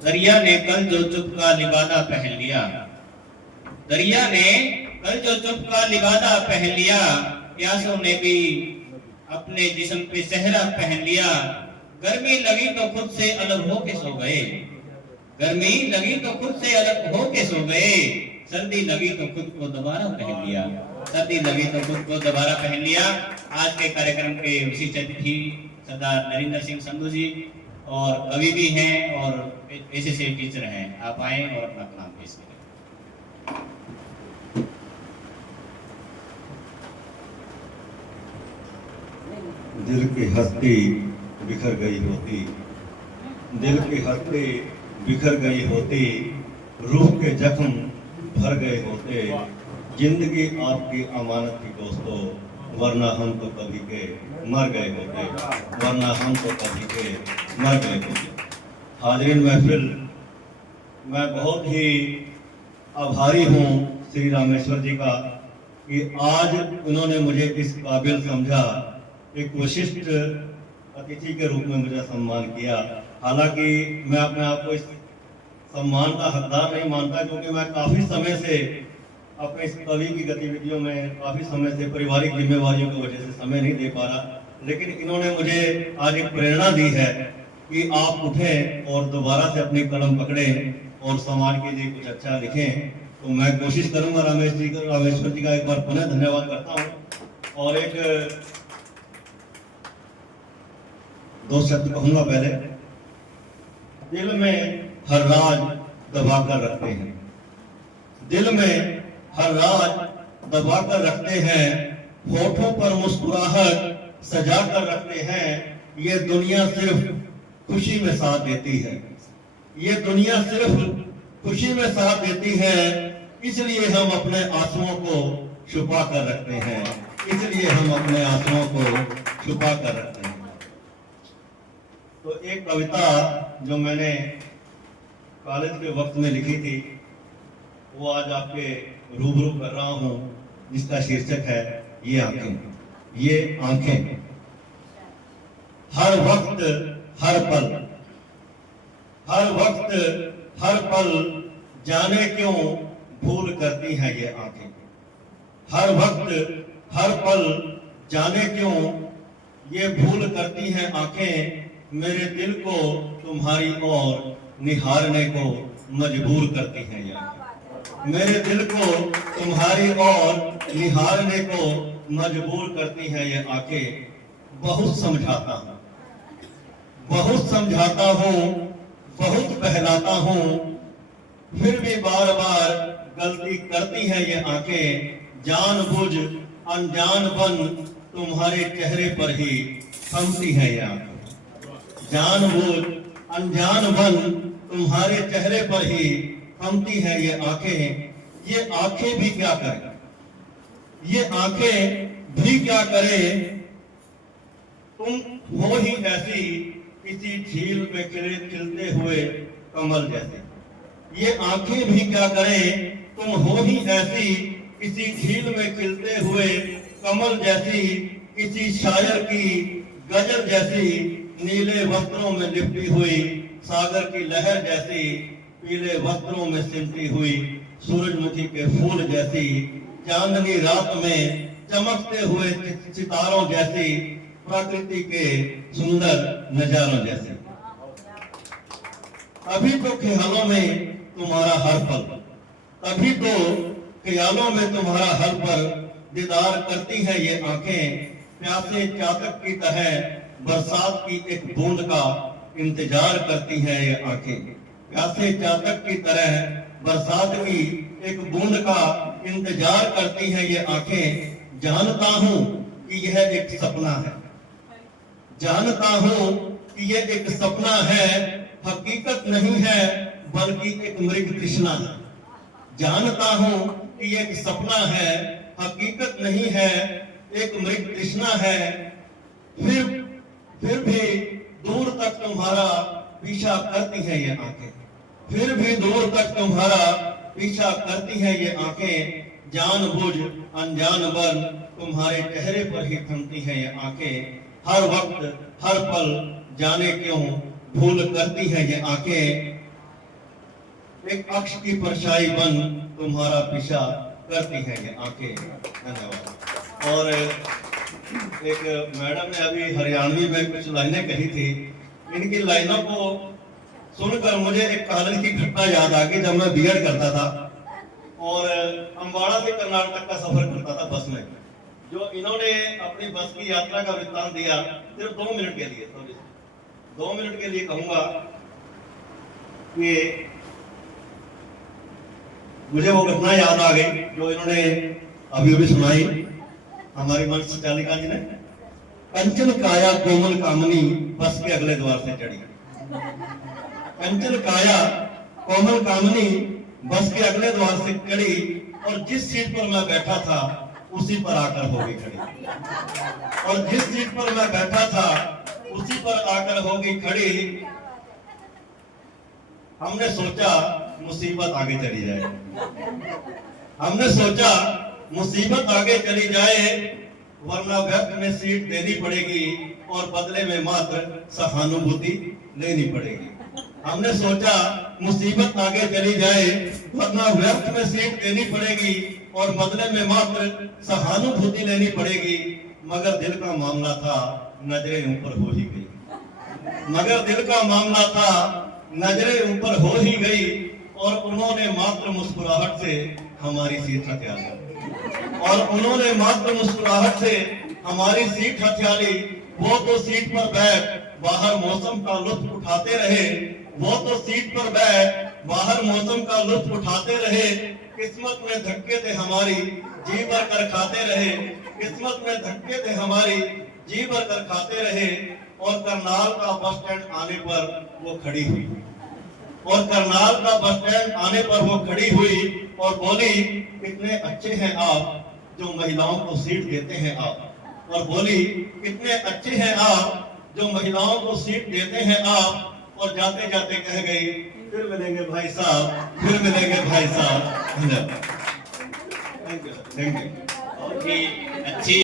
दरिया ने कल जो चुप का लिबादा पहन लिया, दरिया ने कल जो चुप का लिबादा पहन लिया, प्यासों ने भी अपने जिस्म पे सहरा पहन लिया। गर्मी लगी तो खुद से अलग होके सो गए, गर्मी लगी तो खुद से अलग होके सो गए। सर्दी लगी तो खुद को दोबारा पहन लिया, सर्दी लगी तो खुद को दोबारा पहन लिया। आज के कार्यक्रम के विशिष्ट अतिथि सरदार नरेंद्र सिंह संधू जी और कवि भी हैं और एसएसए टीचर हैं। आप आए और अपना कलाम पेश करें। दिल की हस्ती बिखर गई होती, दिल की हस्ती बिखर गई होती, रूह के जख्म भर गए होते। जिंदगी आपकी अमानत थी दोस्तों, वरना हम तो कभी के मर गए होते, वरना हम तो कभी के मर गए होते। हाज़रीन महफिल, मैं बहुत ही आभारी हूँ श्री रामेश्वर जी का कि आज उन्होंने मुझे इस काबिल समझा, एक विशिष्ट अतिथि के रूप में मुझे सम्मान किया। हालांकि मैं अपने आप को इस सम्मान का हकदार नहीं मानता, क्योंकि मैं काफ़ी समय से अपने इस कवि की गतिविधियों में काफ़ी समय से पारिवारिक जिम्मेवारियों की वजह से समय नहीं दे पा रहा। लेकिन इन्होंने मुझे आज एक प्रेरणा दी है कि आप उठें और दोबारा से अपनी कलम पकड़ें और समाज के लिए कुछ अच्छा लिखें। तो मैं कोशिश करूंगा। रामेश्वर जी का एक बार पुनः धन्यवाद करता हूँ और एक दो शब्द कहूंगा। पहले, दिल में हर राज दबा कर रखते हैं, दिल में हर राज दबा कर रखते हैं, होठों पर मुस्कुराहट सजा कर रखते हैं। ये दुनिया सिर्फ खुशी में साथ देती है, ये दुनिया सिर्फ खुशी में साथ देती है, इसलिए हम अपने आंसुओं को छुपा कर रखते हैं, इसलिए हम अपने आंसुओं को छुपा कर रखते हैं। तो एक कविता जो मैंने कॉलेज के वक्त में लिखी थी, वो आज आपके रूबरू कर रहा हूँ, जिसका शीर्षक है ये आंखें। ये आंखें हर वक्त हर पल, हर वक्त हर पल जाने क्यों भूल करती हैं ये आंखें, हर वक्त हर पल जाने क्यों ये भूल करती हैं आंखें। मेरे दिल को तुम्हारी ओर निहारने को मजबूर करती हैं ये आंखें, मेरे दिल को तुम्हारी ओर निहारने को मजबूर करती हैं ये आंखें। बहुत समझाता हूँ, बहुत समझाता हूँ, बहुत बहलाता हूँ, फिर भी बार बार गलती करती हैं ये आंखें। जानबूझ अनजान बन तुम्हारे चेहरे पर ही थमती हैं ये आंखें, जानबूझ अनजान बन तुम्हारे चेहरे पर ही थमती हैं ये आंखें। ये आंखें भी क्या करें, ये आंखें भी क्या करें, तुम हो ही ऐसी किसी झील में खिलते हुए कमल जैसे। ये आंखें भी क्या करें, तुम हो ही ऐसी किसी झील में खिलते हुए कमल जैसी, किसी शायर की गजल जैसी, नीले वस्त्रों में लिपटी हुई सागर की लहर जैसी, पीले वस्त्रों में सिमटी हुई सूरजमुखी के फूल जैसी, चांदनी रात में चमकते हुए सितारों जैसी, प्रकृति के सुंदर नजारों जैसे। तभी तो ख्यालों में तुम्हारा हर पल, तभी तो ख्यालों में तुम्हारा हर पल दीदार करती है ये आंखें। प्यासे चातक की तरह बरसात की एक बूंद का इंतजार करती है ये आंखें, प्यासे चातक की तरह बरसात की एक बूंद का इंतजार करती है ये आंखें। जानता हूँ कि यह एक सपना है, जानता हूँ कि यह एक सपना है, हकीकत नहीं है बल्कि एक मृग तृष्णा है। जानता हूँ कि यह एक सपना है, हकीकत नहीं है, एक मृग तृष्णा है। फिर भी दूर तक तुम्हारा पीछा करती है ये आंखें, फिर भी दूर तक तुम्हारा पीछा करती है ये आंखें। जानबूझ अनजान बन तुम्हारे चेहरे पर ही थमती है ये आंखें। हर वक्त हर पल जाने क्यों भूल करती है ये आंखें। एक अक्ष की परछाई बन तुम्हारा पीछा करती है ये आंखें। धन्यवाद। और एक मैडम ने अभी हरियाणवी में कुछ लाइनें कही थी, इनकी लाइनों को सुनकर मुझे एक कॉलेज की घटना याद आ गई। जब मैं बीएड करता था और अम्बाड़ा से कर्नाटक का सफर करता था बस में, जो इन्होंने अपनी बस की यात्रा का वृत्तांत दिया सिर्फ 2 मिनट के लिए, 2 मिनट के लिए कहूंगा कि मुझे वो घटना याद आ गई जो इन्होंने अभी अभी सुनाई हमारी मंच संचालिका जी ने। कंचन काया कोमल कामनी बस के अगले द्वार से चढ़ी। कंचन काया कोमल कामनी बस के अगले द्वार से चढ़ी और जिस सीट पर मैं बैठा था उसी पर आकर हो गई खड़ी। और जिस सीट पर मैं बैठा था उसी पर आकर हो गई खड़ी। हमने सोचा मुसीबत आगे चली जाए, हमने सोचा मुसीबत आगे चली जाए, वरना व्यर्थ में सीट देनी पड़ेगी और बदले में मात्र सहानुभूति लेनी पड़ेगी। हमने सोचा मुसीबत आगे चली जाए, वरना व्यर्थ में सीट देनी पड़ेगी और बदले में मात्र सहानुभूति लेनी पड़ेगी। मगर दिल का मामला था नजरें ऊपर हो ही गई। मगर दिल का मामला था नजरें ऊपर हो ही गई और उन्होंने मात्र मुस्कुराहट से हमारी सीट हथियाली। और उन्होंने मात्र मुस्कुराहट से हमारी सीट हथियाली। वो तो सीट पर बैठ बाहर मौसम का लुत्फ उठाते रहे, वो तो सीट पर बैठ बाहर मौसम का लुत्फ उठाते रहे। किस्मत में धक्के थे हमारी जी भर कर खाते रहे, किस्मत में धक्के थे हमारी जी भर कर खाते रहे। और करनाल का बस स्टैंड आने पर वो खड़ी हुई, और करनाल का बस स्टैंड आने पर वो खड़ी हुई और बोली, कितने अच्छे हैं आप जो महिलाओं को सीट देते हैं आप। और बोली, कितने अच्छे हैं आप जो महिलाओं को सीट देते हैं आप। और जाते जाते कह गई, फिर मिलेंगे भाई साहब, फिर मिलेंगे भाई साहब। Thank you, thank you. बहुत ही अच्छी